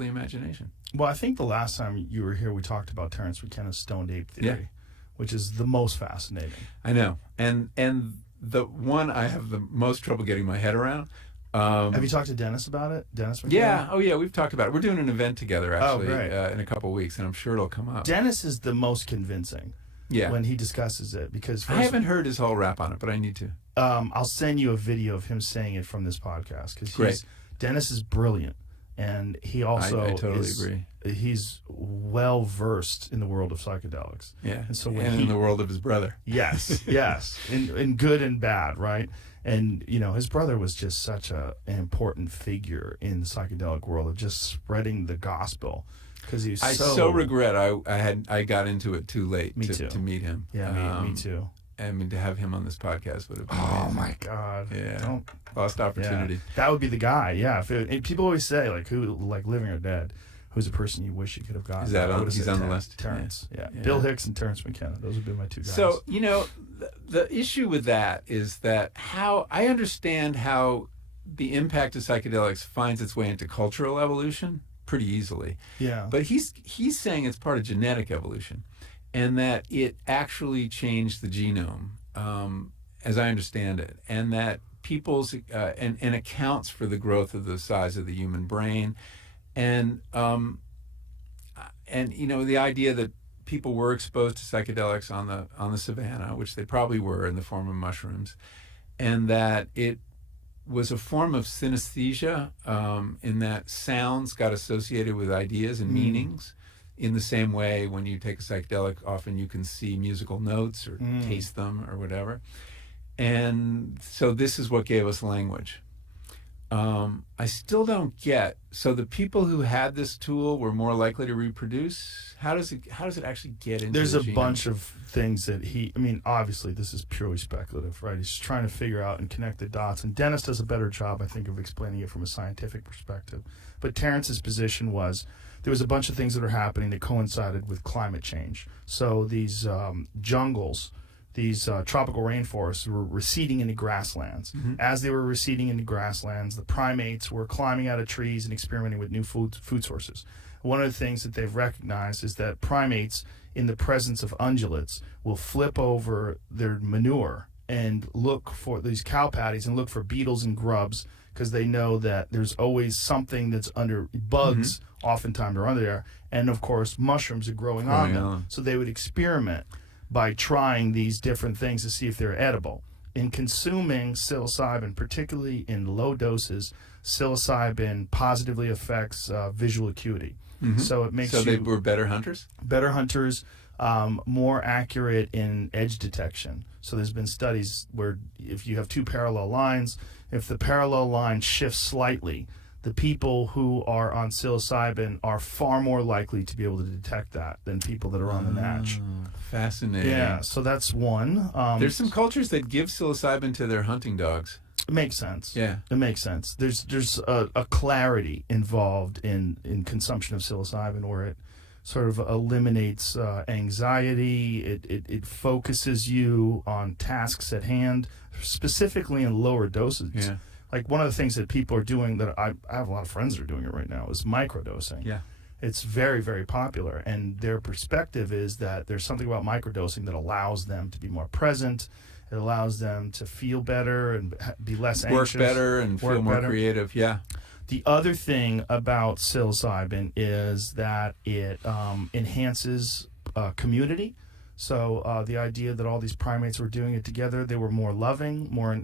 the imagination. Well, I think the last time you were here, we talked about Terence McKenna's Stoned Ape Theory, which is the most fascinating. I know. And the one I have the most trouble getting my head around. Have you talked to Dennis about it? Dennis McKenna? Yeah. Oh, yeah. We've talked about it. We're doing an event together, actually, in a couple of weeks, and I'm sure it'll come up. Dennis is the most convincing when he discusses it. Because I haven't heard his whole rap on it, but I need to. I'll send you a video of him saying it from this podcast. Because Dennis is brilliant. And he also I totally agree. He's well versed in the world of psychedelics. Yeah. And so in the world of his brother. Yes, yes. In good and bad, right? And, you know, his brother was just such an important figure in the psychedelic world of just spreading the gospel. Because he was I so regret I got into it too late to meet him. Yeah, me too. I mean, to have him on this podcast would have been amazing. My God. Yeah. Lost opportunity. Yeah. That would be the guy, yeah. People always say, like, who, like, living or dead, who's a person you wish you could have gotten. Is that he's on the list? Terence. Yeah. Bill Hicks and Terence McKenna. Those would be my two guys. So, you know, the issue with that is that I understand how the impact of psychedelics finds its way into cultural evolution pretty easily. Yeah. But he's saying it's part of genetic evolution, and that it actually changed the genome, as I understand it, and that people's and accounts for the growth of the size of the human brain, and you know, the idea that people were exposed to psychedelics on the savannah, which they probably were in the form of mushrooms, and that it was a form of synesthesia, in that sounds got associated with ideas and meanings. In the same way, when you take a psychedelic, often you can see musical notes or taste them or whatever. And so this is what gave us language. I still don't get, so the people who had this tool were more likely to reproduce? How does it actually get into There's the a genome? bunch of things that I mean, obviously this is purely speculative, right? He's trying to figure out and connect the dots. And Dennis does a better job, I think, of explaining it from a scientific perspective. But Terence's position was, there was a bunch of things that are happening that coincided with climate change. So these jungles, these tropical rainforests were receding into grasslands. As they were receding into grasslands, the primates were climbing out of trees and experimenting with new food sources. One of the things that they've recognized is that primates, in the presence of ungulates, will flip over their manure and look for these cow patties and look for beetles and grubs, because they know that there's always something that's under bugs, oftentimes are under there, and of course mushrooms are growing on them. So they would experiment by trying these different things to see if they're edible. In consuming psilocybin, particularly in low doses, psilocybin positively affects visual acuity. So it makes they were better hunters? Better hunters, more accurate in edge detection. So there's been studies where if you have two parallel lines, if the parallel line shifts slightly, the people who are on psilocybin are far more likely to be able to detect that than people that are on the natch. Fascinating. Yeah, so that's one. There's some cultures that give psilocybin to their hunting dogs. It makes sense. Yeah. It makes sense. There's a clarity involved in consumption of psilocybin where it sort of eliminates anxiety. It focuses you on tasks at hand, specifically in lower doses. Yeah. Like one of the things that people are doing, that I have a lot of friends that are doing it right now, is microdosing. Yeah. It's very, very popular, and their perspective is that there's something about microdosing that allows them to be more present. It allows them to feel better and be less anxious. Work better and feel more creative, yeah. The other thing about psilocybin is that it enhances community. So the idea that all these primates were doing it together, they were more loving, more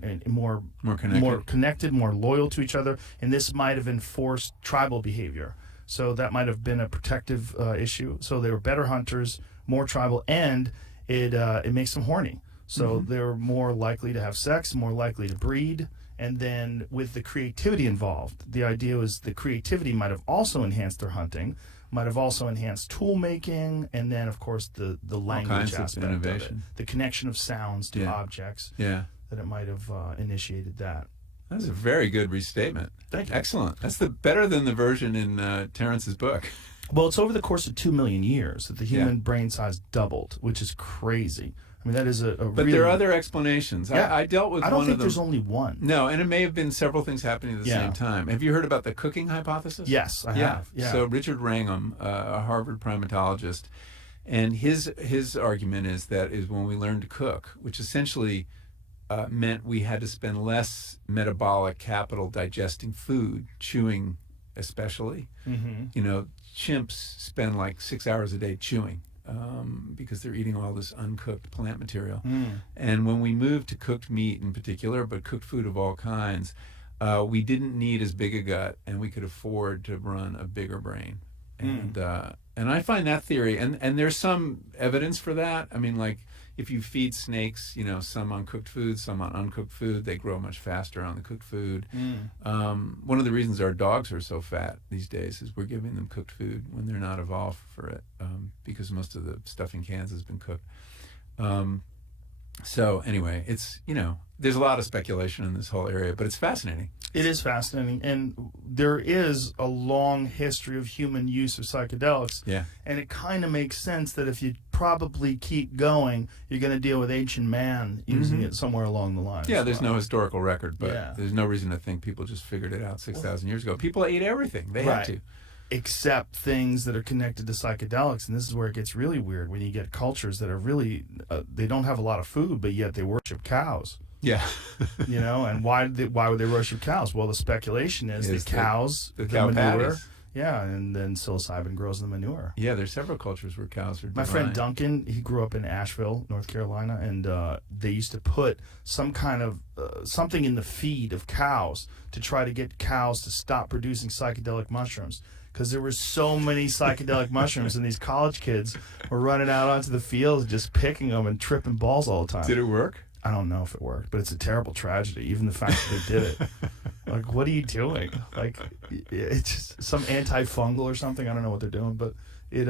connected, more loyal to each other, and this might have enforced tribal behavior. So that might have been a protective issue. So they were better hunters, more tribal, and it makes them horny. So they're more likely to have sex, more likely to breed. And then with the creativity involved, the idea was the creativity might have also enhanced their hunting, might have also enhanced tool making, and then of course the language aspect of it, the connection of sounds to objects. Yeah, that it might have initiated that. That's a very good restatement. Thank you. Excellent. That's better than the version in Terence's book. Well, it's over the course of 2 million years that the human brain size doubled, which is crazy. I I mean, that is a But really... there are other explanations. Yeah. I dealt with I don't one think of them. there's only one. No, and it may have been several things happening at the Yeah. same time. Have you heard about the cooking hypothesis? Yes, I have. Yeah. So Richard Wrangham, a Harvard primatologist, and his argument is when we learned to cook, which essentially meant we had to spend less metabolic capital digesting food, chewing especially. You know, chimps spend like 6 hours a day chewing. Because they're eating all this uncooked plant material. And when we moved to cooked meat in particular, but cooked food of all kinds, we didn't need as big a gut, and we could afford to run a bigger brain. And I find that theory, and there's some evidence for that. I mean, like, if you feed snakes, you know, some on cooked food, some on uncooked food, they grow much faster on the cooked food. One of the reasons our dogs are so fat these days is we're giving them cooked food when they're not evolved for it, because most of the stuff in cans has been cooked. So anyway, it's, you know, there's a lot of speculation in this whole area, but it's fascinating. It is fascinating, and there is a long history of human use of psychedelics. Yeah. And it kind of makes sense that if you probably keep going, you're going to deal with ancient man using it somewhere along the line. Yeah, there's no historical record, but Yeah. there's no reason to think people just figured it out 6,000 years ago. People ate everything. They had to. Except things that are connected to psychedelics, and this is where it gets really weird when you get cultures that are really they don't have a lot of food, but yet they worship cows. Yeah. You know, and why would they worship cows? Well, the speculation is the cows, the cow manure, patties. yeah, and then psilocybin grows the manure. Yeah, there's several cultures where cows are divine. My friend Duncan, he grew up in Asheville, North Carolina, and they used to put some kind of something in the feed of cows to try to get cows to stop producing psychedelic mushrooms. Because there were so many psychedelic mushrooms, and these college kids were running out onto the fields just picking them and tripping balls all the time. Did it work? I don't know if it worked, but it's a terrible tragedy, even the fact that they did it. Like, what are you doing? Like, it's just some antifungal or something. I don't know what they're doing, but it,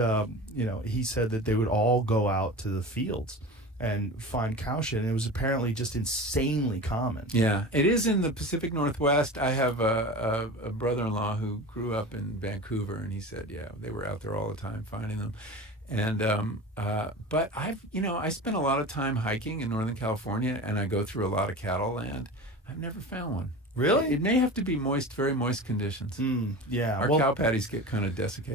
you know, he said that they would all go out to the fields and find cow shit, and it was apparently just insanely common. Yeah, it is in the Pacific Northwest. I have a brother-in-law who grew up in Vancouver, and he said, yeah, they were out there all the time finding them. And but I spent a lot of time hiking in Northern California, and I go through a lot of cattle land. I've never found one. Really? It may have to be moist, very moist conditions. Yeah. Our cow patties get kind of desiccated.